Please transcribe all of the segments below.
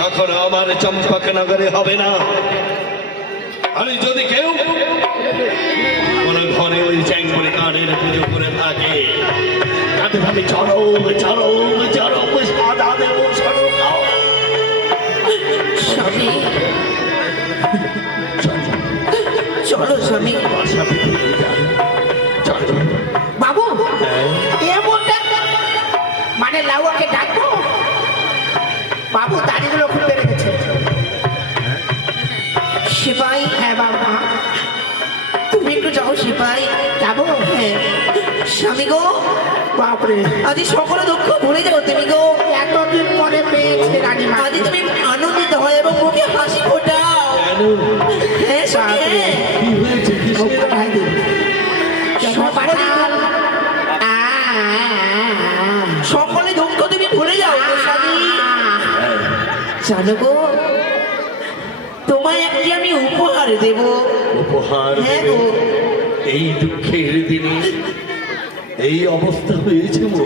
কখনো আমার চম্পকনগরে হবে না। আমি যদি কেউ কোন ঘরে ওই চ্যাংপুরে কানের পুজো করে থাকে, তাদের আমি চরম চরম চরম সাদা দেব সরকার। স্বামী, চলো স্বামী। বাবু এমনটা মানে লাউকে ডাকবো? বাবু দাড়িগুলো খুলে রেখেছে। সিপাই, হ্যাঁ বাবা তুমি একটু যাও। সিপাই যাবো? হ্যাঁ। স্বামী গো, বাপরে আজ সকলে দুঃখ ভুলে যাও তুমি গো। এতদিন পরে পেয়েছে রানীমা, আজ তুমি আনন্দিত হয় এবং মুখে হাসি ফোটাও। হ্যাঁ স্বামী, সকলে দুঃখ তুমি ভুলে যাও গো স্বামী। জানো গো, তোমায় একটি আমি উপহার দেব। উপহার? হ্যাঁ গো। এই দুঃখের দিনে এই অবস্থা হয়েছে মো,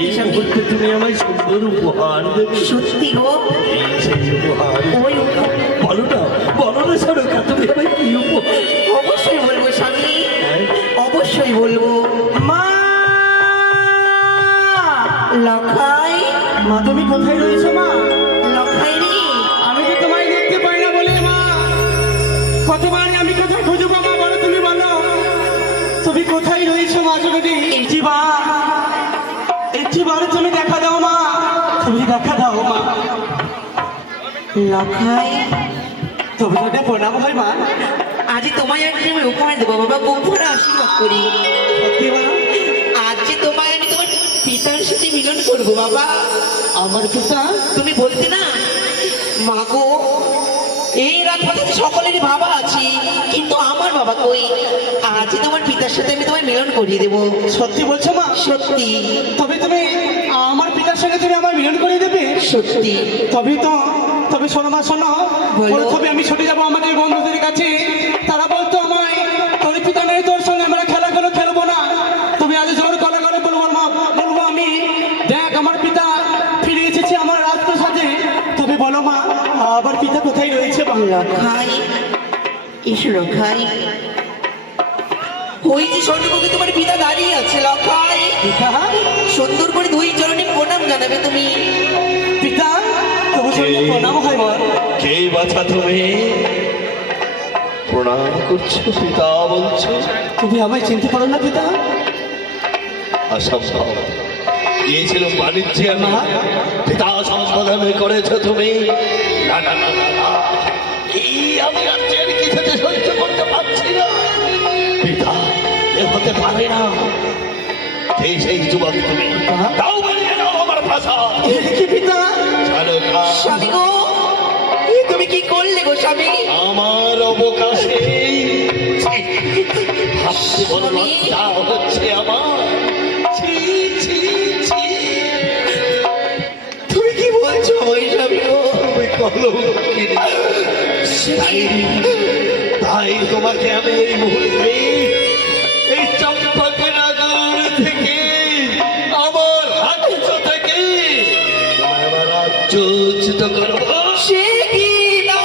এই মুহূর্তে তুমি আমায় সুন্দর উপহার দেবে? সত্যি গো। এই সেই উপহার। ওই বলো না, বলো না সরকার, তুমি আমায় কি উপহার? অবশ্যই বলবো স্বামী, অবশ্যই বলবো। মা লখাই, মা তুমি কোথায় রয়েছো মা? লখাই রে, আমি তো তোমায় দেখতে পাই না বলে মা, কতবার আমি কোথায় খুঁজবো মা, বলো তুমি বলো, তুমি কোথায় রয়েছো মা? যদি একটিবার তুমি দেখা দাও মা, তুমি দেখা দাও মা। লখাই তবে যদি প্রণাম হয় মা। আজ তোমায় একটি আমি উপহার দেবো বাবা, বুক ভরে আশীর্বাদ করি। সত্যি মা? আজ যে তোমায় আমি তোমার পিতার সাথে মিলন করবো বাবা। আমার পিতা? তুমি বলতে না মা গো, এই রাত পর্যন্ত সকলেরই বাবা আছি, কিন্তু আমার বাবা কই? আজ তোমার পিতার সাথে আমি তোমায় মিলন করিয়ে দেবো। সত্যি বলছো মা? সত্যি। তবে তুমি আমার পিতার সঙ্গে তুমি আমার মিলন করে দেবে? সত্যি। তবে শোনো মা, শোনো। তবে আমি ছুটে যাবো আমাদের বন্ধুদের কাছে। তারা বলতো আমায়, তোর পিতা নেই, তোর সঙ্গে আমরা খেলাগুলো খেলবো না। তুমি আজ জোর গলা করে বলবো মা, বলবো আমি, দেখ আমার পিতা ফিরে এসেছে আমার রাজপ্রাসাদে। তবে বলো মা, আবার পিতা কোথায় রয়েছে? লখাই, এসো লখাই। ওই যে স্বর্ণমুখী তোমার পিতা দাঁড়িয়ে আছে লখাই। পিতা? সুন্দর করে দুই চরণে প্রণাম জানাবে তুমি। পিতা? তবু প্রণাম হয় বল। কে বাছা তুমি? প্রণাম করছো পিতা বলছো? তুমি আমায় চিনতে পারো না পিতা? অসম্ভব। গিয়েছিল বাণিজ্যে আমি, পিতা সম্বোধন করেছো তুমি? না না না না না, এই আমি রাজ্যের কিছুতে সহ্য করতে পারছি না পিতা, এ হতে পারে না। কে সেই যুবক তুমি? দাও বানিয়ে দাও আমার ভাষা। কি পিতা? স্বামী গো, তুমি কি করলে গো স্বামী? আমার অবকাশে ভাবতে বড় লজ্জা হচ্ছে আমার। ছি ছি ছি, তুমি কি বলছো ওই স্বামী গো? তুমি কলঙ্কিনী। তাই তোমাকে আমি এই মুহূর্তে এই চম্পকনগর থেকে, আমার রাজ্য থেকে আমার রাজ্যচ্যুত করবো। সে কি না?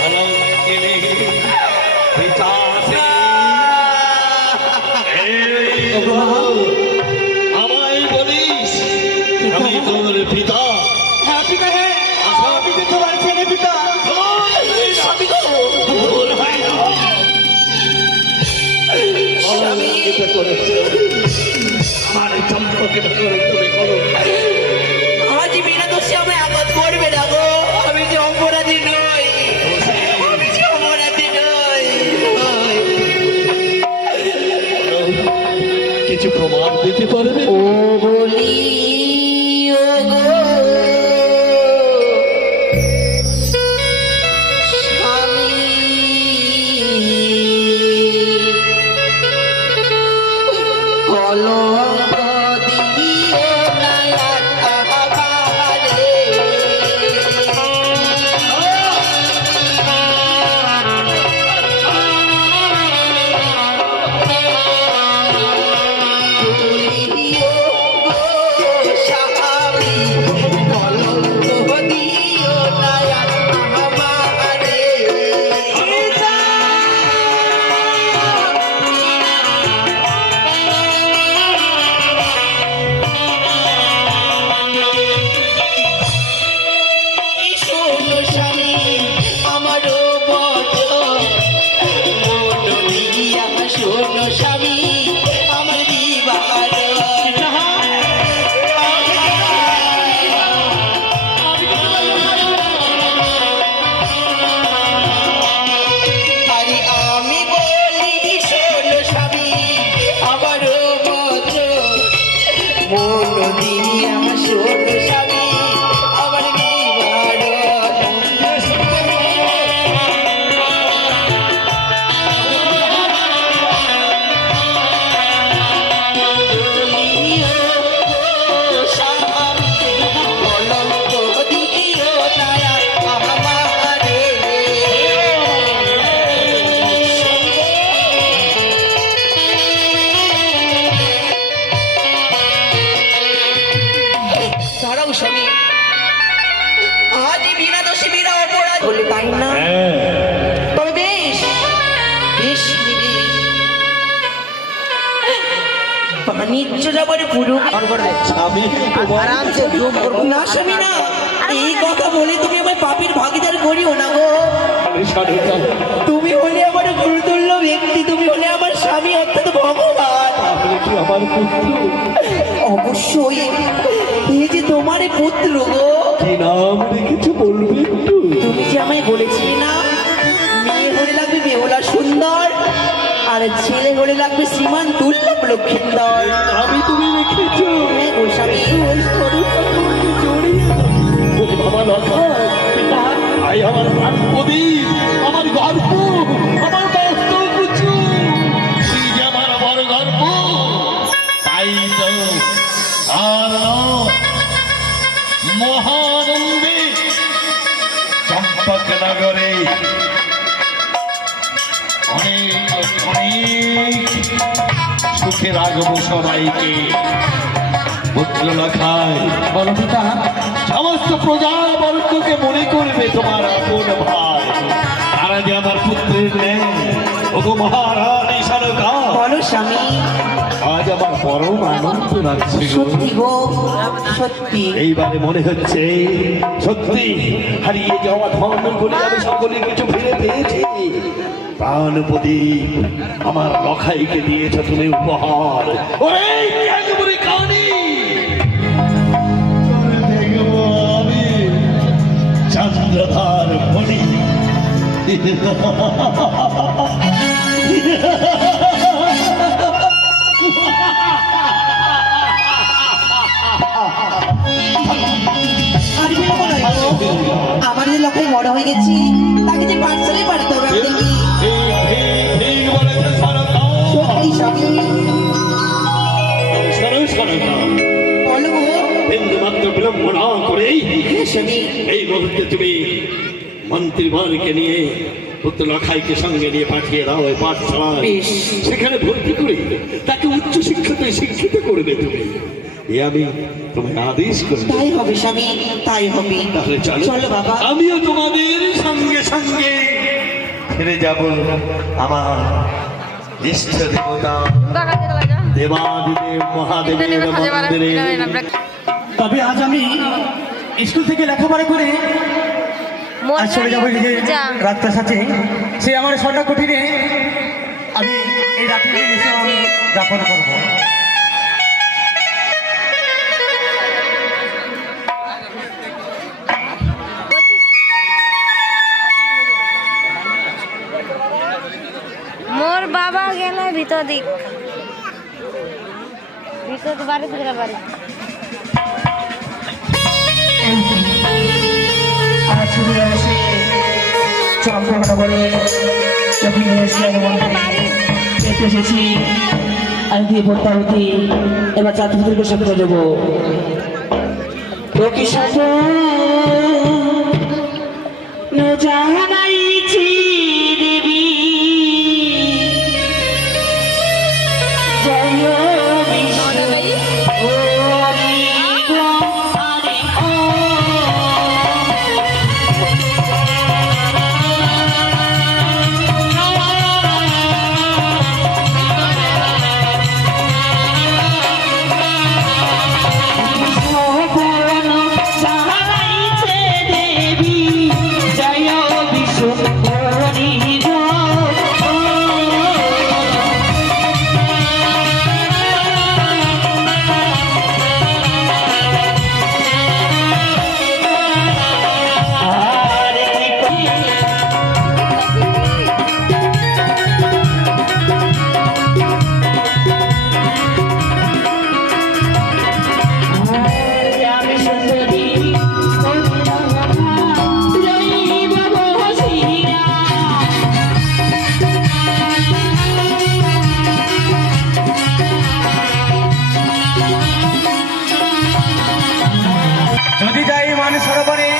কলঙ্কিনী পিতাশ্রী, আমায় বলিস আমি তোর পিতা? হ্যাঁ পিতা, হ্যাঁ। পিতা তোমার ছেলে পিতা। ভুল হয় না। কলঙ্কিত করেছে আমার চম্পকের করে তুমি কলঙ্কিত। আজ বিনা দোষে আমায় আঘাত করবে না গো। আমি যে অপরাধী নই, আমি যে অপরাধী নই। কিছু প্রমাণ দিতে পারবে? ও বলি ও গো স্বামী, কলঙ্ক দিও না আকারে। তুলি মন দিয়ে আমার শোন স্বামী আমার ছাড়াও স্বামী আজ বিনা দোষী বিনা অপরাধ বলে তাই না তবে বেশ বেশ বাণিজ্য যাবার পুরো স্বামী তোমার না স্বামী না এই কথা বলে তুমি আমার পাপের ভাগিদার করিও না গো সারদা তুমি হলে আমার গুরুতুল্য ব্যক্তি তুমি হলে আমার স্বামী অর্থাৎ ভগবান তাহলে কি আমার পুত্র? অবশ্যই এই যে তোমার পুত্র গো কি নাম রেখেছো বলবে একটু? তুমি যে আমায় বলেছিলে না মেয়ে হলে লাগবে বেহুলা সুন্দর আর ছেলে হলে লাগবে শ্রীমান দুর্লভ লক্ষিন্দর আমি তুমি রেখেছো হ্যাঁ গো স্বামী ওই সরু সরু জড়িয়ে ওরে বাবা লক্ষা আই আমার প্রাণ প্রদীপ আমার গর্ব আমার বাস্তব পুত্র তুই যে আমার বড় গর্ব তাই তো আর মহানন্দে চম্পক নগরে অনেক অনেক সুখে রাখবো সবাইকে পুত্র লখায় বলো পিতা সমস্ত প্রজাবর্গকে মনে করবে তোমার আপন ভাই তারা যে আমার পুত্রের নেই ওগো মহারানী সারকা বলো স্বামী আজ আমার পরম আনন্দ লাগছে গো। সত্যি গো সত্যি এইবারে মনে হচ্ছে সত্যি হারিয়ে যাওয়া ধন বলে আমি সকলে কিছু ফিরে পেয়েছি প্রাণপতি আমার লখাইকে দিয়েছ তুমি উপহার ওরে একেবারে কানি তোরে দেখবো আমি চন্দ্রধার ফণি আর বিলম্ব নয় গো। আমার যে লক্ষ্যে বড় হয়ে গেছি তাকে যে পাঠশালায় পাঠাতে হবে আমাদেরকে ঠিক বলেছে সারদা সত্যি স্বামী সারদা বলো গো বিন্দুমাত্র বিলম্ব না করেই হ্যাঁ স্বামী এই মুহূর্তে তুমি মন্ত্রীবরকে নিয়ে পুত্র লখাইকে সঙ্গে নিয়ে পাঠিয়ে দাও ওই পাঠশালায় বেশ। সেখানে ভর্তি করে তাকে উচ্চ শিক্ষাতে শিক্ষিত করবে তুমি এ আমি তোমায় আদেশ করি তাই হবে স্বামী তাই হবে তাহলে চলো চলো বাবা আমিও তোমাদের সঙ্গে সঙ্গে ফিরে যাব আমার ইষ্ট দেবতা দেবাদিদেব মহাদেবের মন্দিরে তবে আজ আমি স্কুল থেকে লেখাপড়া করে আজ চলে যাবো এই যে রাজপ্রাসাদে সে আমার স্বর্ণ কুটিরে আমি এই রাত্রি বিশ্রাম যাপন করবো মোর বাবা গেল ভিতর দিক ভিতর বাড়ি থেকে বাড়ি আর ছুটি এসে চম্পকনগরে যখন দেখতে এসেছি আমি দিয়ে ভর্তা হতে এবার ছাত্রছাত্রীকে সাথে দেবো প্রকৃষণ জানাইছি দেবী জয় দেবী জয় সরোবরে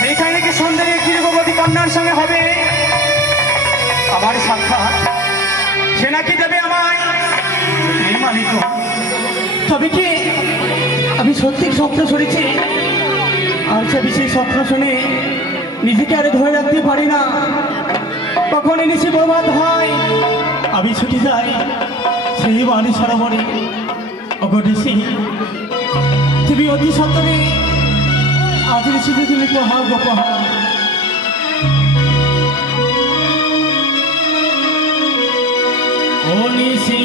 সেইখানে কি সুন্দরী একটি রূপবতী কন্যার সঙ্গে হবে আমার সাক্ষাৎ, সে নাকি দেবে আমায় এই মালিক। তবে কি আমি সত্যি স্বপ্ন শুনেছি, আর আমি সেই স্বপ্ন শুনে নিজেকে আর ধরে রাখতে পারি না। কখন এনেছি বরবাদ হয়, আমি ছুটে যাই সেই বাণী সরোবরে। অগণেছি তুমি অতি সত্তরে আজ নিশ্চিত তুমি প্রহার গোপহার। অনিশি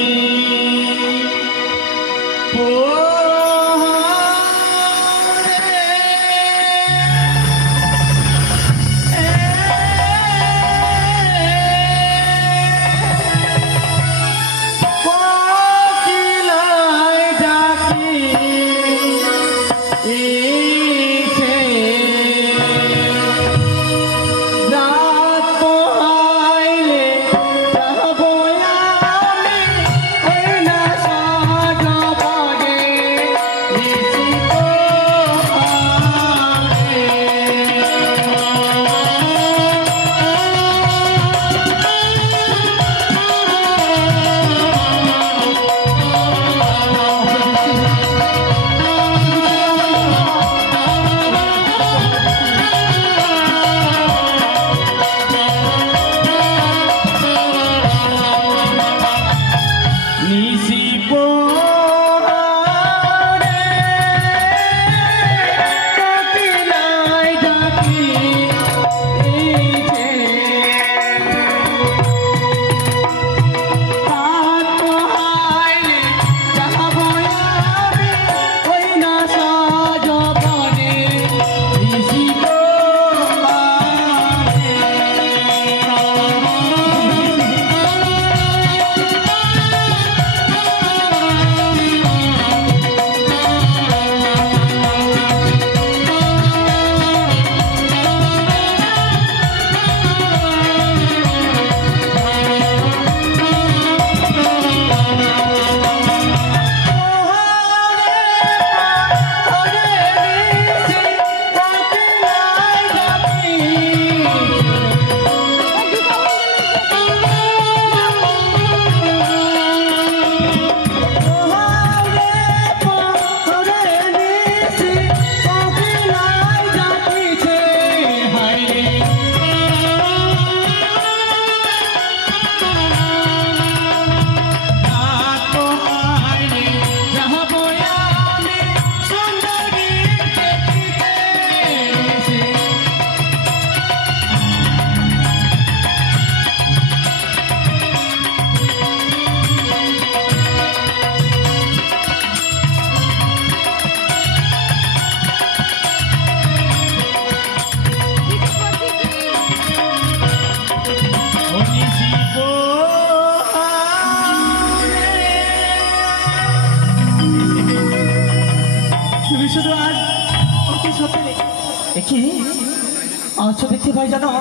আচ্ছা দেখতে পাই জানো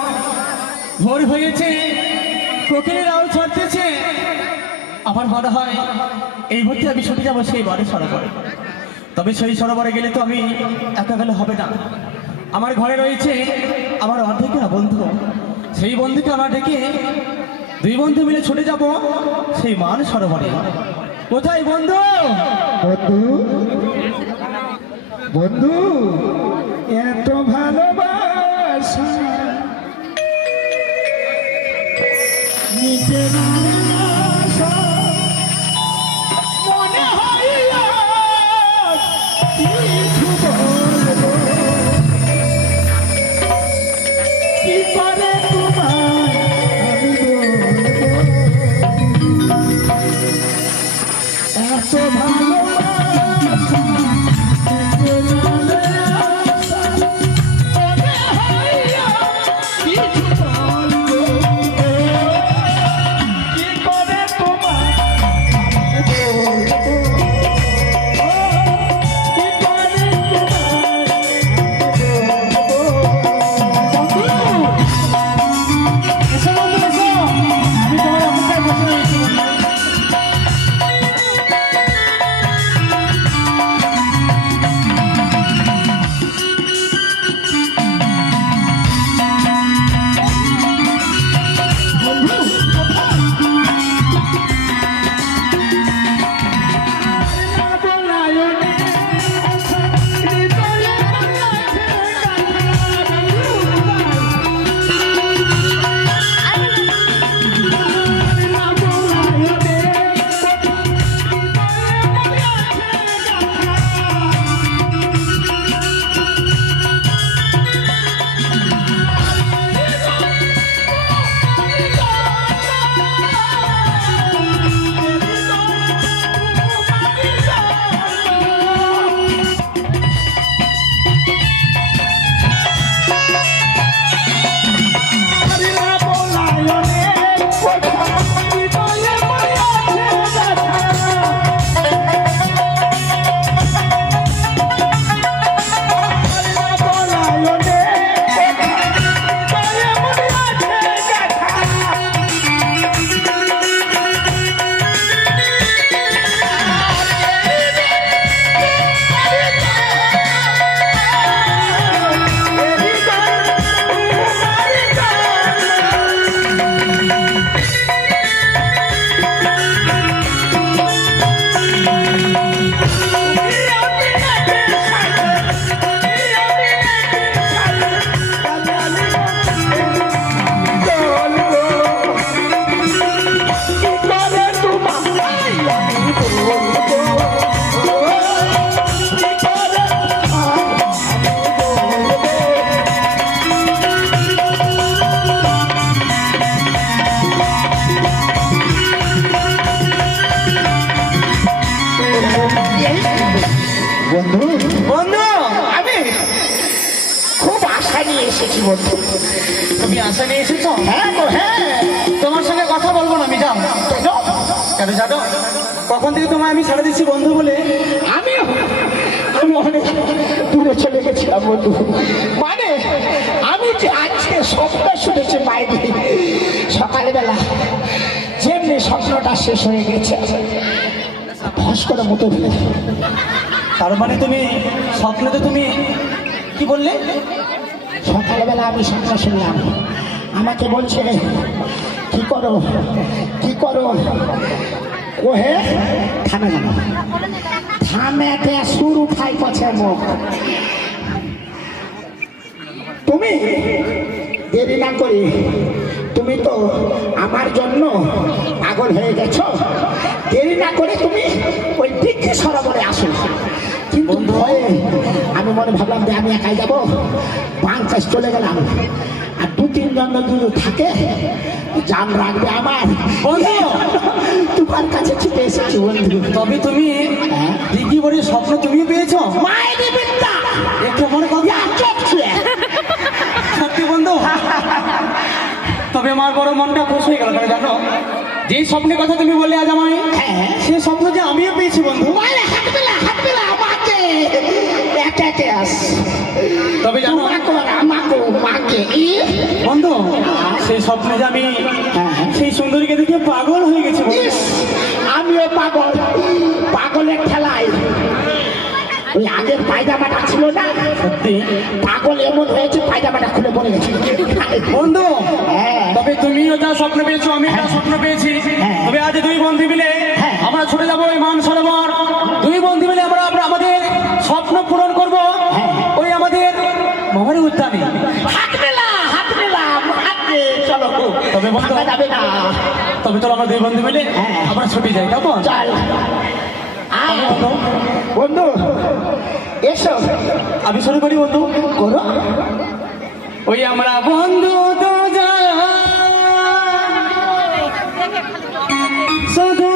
ভোর হয়েছে, কোকিলের আওয়াজ ছাড়তেছে। আমার মনে হয় এই মুহূর্তে আমি ছুটে যাবো সেই বাড়ি সরোবরে। তবে সেই সরোবরে গেলে তো আমি একা গেলে হবে না, আমার ঘরে রয়েছে আমার অর্ধেকের বন্ধু। সেই বন্ধুকে আমার ডেকে দুই বন্ধু মিলে ছুটে যাব সেই মান সরোবরে। কোথায় বন্ধু? বন্ধু বন্ধু এত ভালোবাসা নিতে না আসা, মনে হয় আজ কিছু বলবো, কি করে তোমায় আমি বলবো, এত ভালোবাসা বন্ধু বন্ধু আমি খুব আশা নিয়ে এসেছি বন্ধু। তুমি আশা নিয়ে এসেছো? হ্যাঁ গো হ্যাঁ। তোমার সঙ্গে কথা বলবো না আমি, যাও। কেন জানো, কখন থেকে তোমায় আমি ছেড়ে দিচ্ছি বন্ধু বলে। আমি অনেক দূরে চলে গেছিলাম বন্ধু। মানে আমি যে আজকে স্বপ্ন শুনেছি বাইরে সকালবেলা, যেমনি স্বপ্নটা শেষ হয়ে গেছে ফস করে মতো ফেলে। তার মানে তুমি স্বপ্নেতে তুমি কি বললে? সকালবেলা আমি স্বপ্ন শুনলাম, আমাকে বলছে কি করো কি করো, ওহে থামে গেল, থামেতে সুর উঠাই পছে মুখ। তুমি দেরি না করি, তুমি তো আমার জন্য পাগল হয়ে গেছো, দেরি না করে তুমি ওই দীক্ষা সরোবরে আসো। কিন্তু ভয়ে আমি মনে ভাবলাম যে আমি একাই যাবো, বাংকাশ চলে গেলাম। আর 2-3 জন যদি থাকে জান রাখবে আমার। বন্ধু তোমার কাছে ছুটে এসেছি বন্ধু। তবে তুমি দিদি বলে স্বপ্ন তুমিও পেয়েছো? মায়ের বিদ্যা একটু মনে করো। সত্যি বন্ধু, তবে আমার বড় মনটা খুশ হয়ে গেল। কেন জানো, যে স্বপ্নের কথা তুমি বললে আজ আমায়, সে স্বপ্ন যে আমিও পেয়েছি বন্ধু। তবে জানো বন্ধু, সেই স্বপ্নে যে আমি সেই সুন্দরীকে দেখে পাগল হয়ে গেছি বন্ধু। আমিও পাগল, পাগলের ঠেলায় ওই আগের পায়জামাটা ছিল না, সত্যি পাগল এমন হয়েছে পায়জামাটা খুলে পড়ে গেছে বন্ধু। হ্যাঁ। তবে তুমিও যা স্বপ্ন পেয়েছো, আমি যা স্বপ্ন পেয়েছি। তবে আজ দুই বন্ধু মিলে আমরা ছুটে যাবো ওই মান সরোবর। দুই বন্ধু মিলে আমরা আমাদের স্বপ্ন পূরণ করব ওই আমাদের মহারি উদ্যানে। হাত মেলাম চলো। তবে বন্ধু থাকা যাবে না, তবে চলো আমরা দুই বন্ধু মিলে আমরা ছুটে যাই, কেমন? চল আয় বন্ধু, এসো আমি শুরু করি বন্ধু। করো। ওই আমরা বন্ধু তো শুধু